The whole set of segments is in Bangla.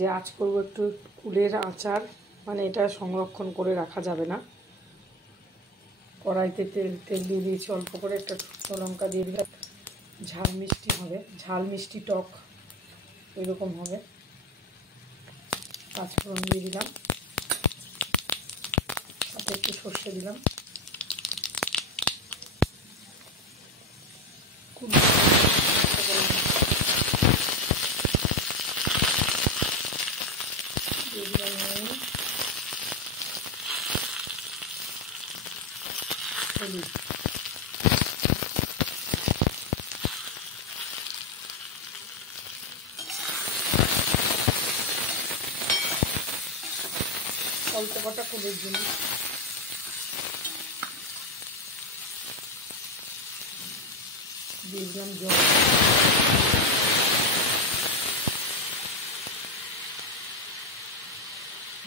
যে আজ করব একটু কুলের আচার, মানে এটা সংরক্ষণ করে রাখা যাবে না। কড়াইতে তেল দিয়ে দিয়েছি অল্প করে, একটা শুকনো লঙ্কা দিয়ে দিলাম, ঝাল মিষ্টি হবে, ঝাল মিষ্টি টক এরকম হবে। পাঁচফোড়ন দিয়ে দিলাম, সাথে একটু সর্ষে দিলাম, দিয়ে দিলাম হলুদ, অল্প কটা কুলের জন্য দিয়ে দিলাম জল,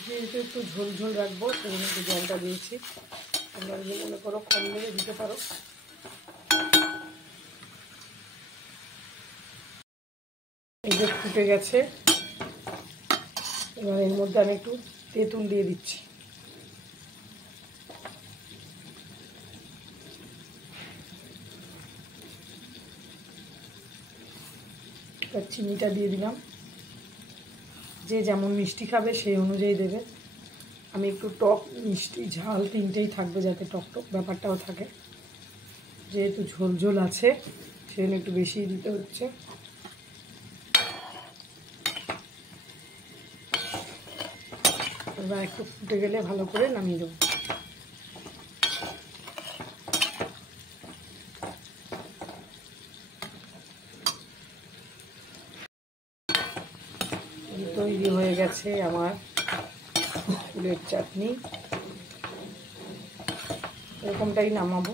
যেহেতু একটু ঝোল ঝোল রাখবো সেজন্য একটু জলটা দিয়েছি। তোমরা যদি মনে করো কম দেবে দিতে পারো। এই যে ফুটে গেছে, এবার এর মধ্যে আমি একটু তেঁতুল দিয়ে দিচ্ছি। এবার চিনিটা দিয়ে দিলাম, যে যেমন মিষ্টি খাবে সেই অনুযায়ী দেবে। আমি একটু টক মিষ্টি ঝাল তিনটেই থাকবে, যাতে টক টক ব্যাপারটাও থাকে। যেহেতু ঝোল ঝোল আছে সেজন্য একটু বেশিই দিতে হচ্ছে। এবার একটু ফুটে গেলে ভালো করে নামিয়ে দেবো। তৈরি হয়ে গেছে আমার ফুলের চাটনি। এরকমটাই নামাবো।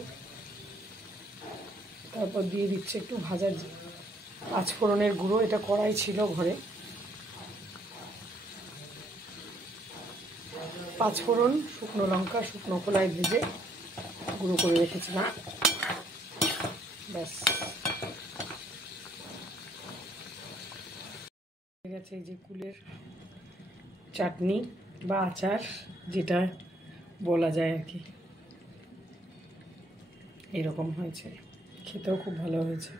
তারপর দিয়ে দিচ্ছে একটু ভাজা পাঁচফোড়নের গুঁড়ো, এটা কড়াই ছিল ঘরে। পাঁচফোড়ন, শুকনো লঙ্কা শুকনো খোলায় ভেজে গুঁড়ো করে রেখেছিলাম। ব্যাস হয়ে গেছে এই যে কুলের চাটনি বা আচার, যেটা বলা যায় আর কি। এরকম হয়েছে, খেতেও খুব ভালো হয়েছে।